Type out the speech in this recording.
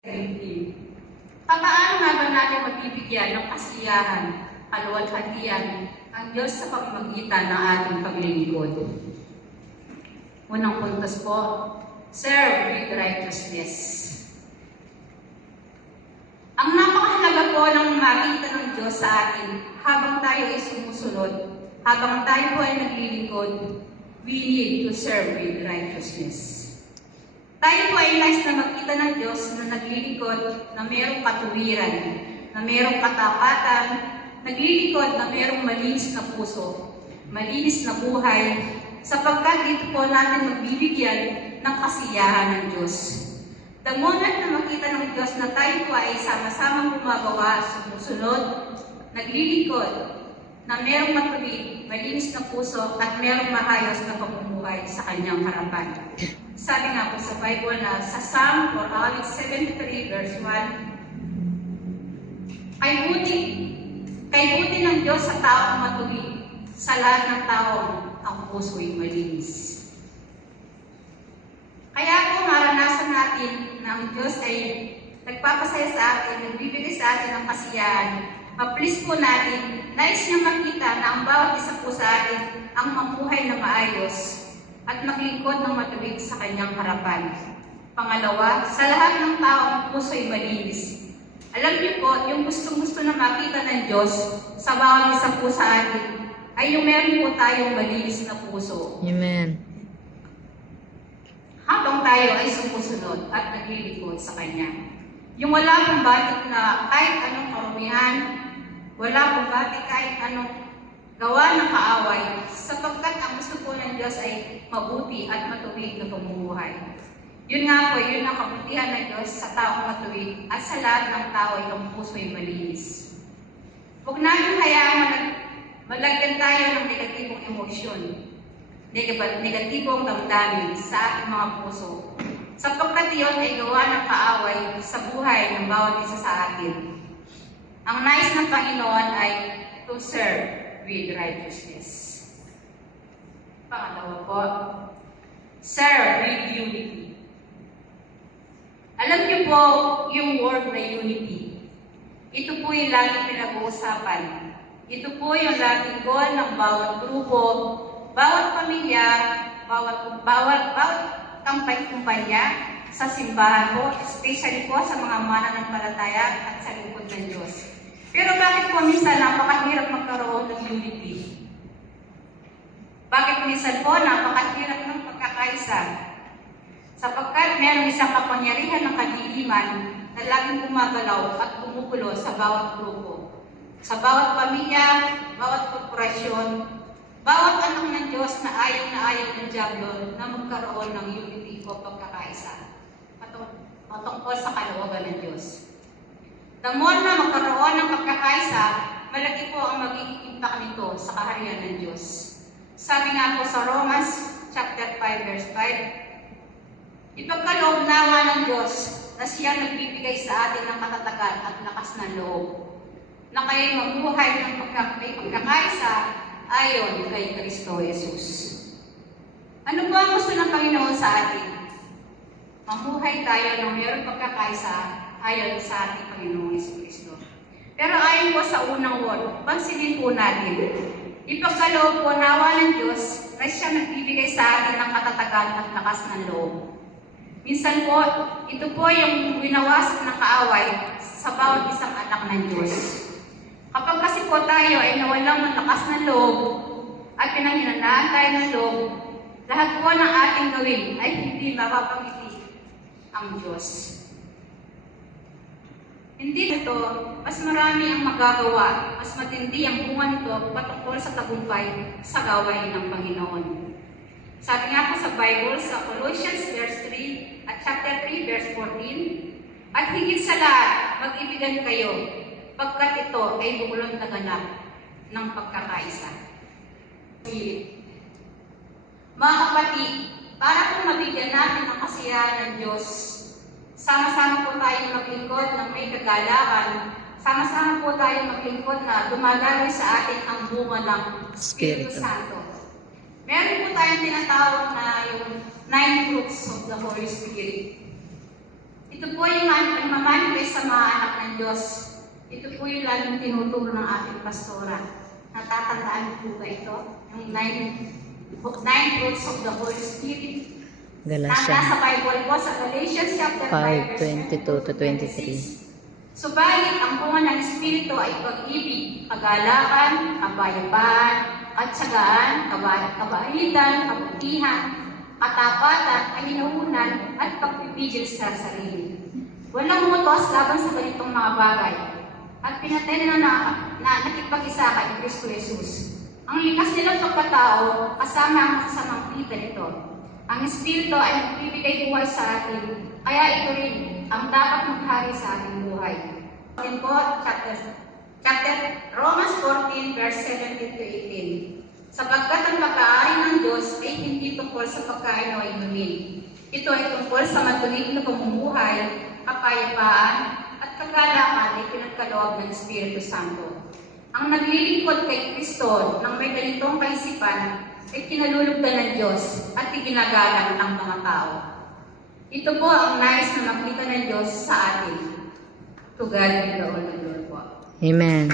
Paano nga ba natin magbibigyan ng kasiyahan, kaluwalhatian ang Diyos sa pamamagitan ng ating paglilingkod? Unang puntos po, serve with righteousness. Ang napakahalaga po ng makita ng Diyos sa atin habang tayo ay sumusunod, habang tayo po ay naglilingkod, we need to serve with righteousness. Tayo po ay nais na makita ng Diyos na naglilingkod na mayroong katuwiran, na mayroong katapatan, naglilingkod na mayroong malinis na puso, malinis na buhay, sapagkat dito po natin magbibigyan ng kasiyahan ng Diyos. The moment na makita ng Diyos na tayo po ay sama-samang gumagawa, sumusunod, naglilingkod, na mayroong matuwid, malinis na puso, at mayroong mahayos na pamumuhay sa Kanyang harapan. Sabi nga po sa Bible na sa Psalm 73 verse 1, Kay buti ng Diyos sa taong matuwid, sa lahat ng taong ang puso'y malinis. Kaya po maranasan natin na ang Diyos ay nagpapasaya sa atin, nagbibigay sa atin ng kasiyahan. Ma-please po natin, nais niya makita na ang bawat isa po sa atin ang mabuhay na maayos at maglingkod ng matuwid sa Kanyang harapan. Pangalawa, sa lahat ng taong puso'y malinis. Alam niyo po, yung gustong-gusto na makita ng Diyos sa bawat isa po sa atin ay yung meron po tayong malinis na puso. Amen. Habang tayo ay sumusunod at naglilingkod sa Kanya. Yung wala pong batik na kahit anong karumihan, wala pong batik kahit anong gawa ng kaaway, sapagkat ang gusto po ng Diyos ay mabuti at matuwid na pamumuhay. Yun nga po, yun ang kabutihan ng Diyos sa taong matuwid at sa lahat ng tao ay ang puso'y malinis. Huwag natin hayaang malagyan tayo ng negatibong emosyon, negatibong damdamin sa ating mga puso, sapagkat iyon ay gawa ng kaaway sa buhay ng bawat isa sa atin. Ang nais ng Panginoon ay to serve with righteousness. Pangalawa po, serve with unity. Alam niyo po yung word na unity. Ito po yung laging pinag-uusapan. Ito po yung laging goal ng bawat grupo, bawat pamilya, bawat kampanya sa simbahan po, especially po sa mga mananampalataya at sa lingkod ng Diyos. Pero bakit po minsan napakahirap magkaroon ng unity? Bakit minsan po napakahirap ng pagkakaisa? Sapagkat mayroong isang kapangyarihan ng kadiliman na laging gumagalaw at gumugulo sa bawat grupo, sa bawat pamilya, bawat korporasyon, bawat anak ng Diyos na ayaw ng Diablo na magkaroon ng unity o pagkakaisa patungkol sa kalooban ng Diyos. The more na magkaroon ng pagkakaisa, malaki po ang magiging impact nito sa kaharian ng Diyos. Sabi nga po sa Romans chapter 5 verse 5, ipagkaloob nawa ng Diyos na siya nagbibigay sa atin ng katatagan at lakas ng loob, na kayo'y mabuhay ng pagkakaisa ayon kay Kristo Jesus. Ano po ang gusto ng Panginoon sa atin? Mamuhay tayo ng mayroong pagkakaisa ayon sa ating Panginoong Jesucristo. Pero ayon po sa unang word, pansinin po natin, ipagkaloob po nawa ng Diyos na siya nagbibigay sa atin ng katatagan at lakas ng loob. Minsan po, ito po yung winawasak ng kaaway sa bawat isang anak ng Diyos. Kapag kasi po tayo ay nawalan ng lakas ng loob at pinanghinanaan tayo ng loob, lahat po ng ating gawin ay hindi mapapangiti ang Diyos. Hindi ito, mas marami ang magagawa, mas matindi ang bunga nito patungkol sa tagumpay sa gawain ng Panginoon. Sabi nga po sa Bible, sa Colossians verse 3 at chapter 3 verse 14, at higit sa lahat, mag-ibigan kayo, pagkat ito ay bumulong na ganap ng pagkakaisa. Mga kapatid, para kung mabigyan natin ang kasiyahan ng Diyos, sama-sama po tayong maglingkod ng may kagalakan. Sama-sama po tayong maglingkod na dumagaloy sa atin ang bunga ng Espiritu Santo. Meron po tayong tinatawag na yung 9 fruits of the Holy Spirit. Ito po yung nagmamanifest sa mga anak ng Diyos. Ito po yung laging tinuturo ng ating pastora. Natatandaan niyo po ba ito? Yung nine fruits of the Holy Spirit. Galatians Nasa Bible po sa Galatians chapter 5, 5:22 to 23. Subalit ang bunga ng Espiritu ay pag-ibig, kagalakan, kapayapaan, katsagaan, kabaitan, kabutihan, katapatan, kahinaunan, at pagpipigil sa sarili. Walang utos laban sa ganitong mga bagay. At pinatay na nakipag-isa kay Kristo Jesus. Ang likas nilang pagkatao kasama ang masasamang pita nito. Ang Espiritu ay nagbibigay buhay sa atin, kaya ito rin ang dapat maghari sa ating buhay. Atin po, chapter Romans 14, verse 17 to 18. Sapagkat ang pagkain ng Diyos ay hindi tungkol sa pagkain o inumin. Ito ay tungkol sa matuwid na pamumuhay, kapayapaan, at kagalakan ay pinagkaloob ng Espiritu Santo. Ang naglilingkod kay Kristo ng may ganitong kaisipan ay kinalulugdan ng Diyos at iginagalang ng mga tao. Ito po ang nais na makita ng Diyos sa atin. To God be the all the glory po. Amen.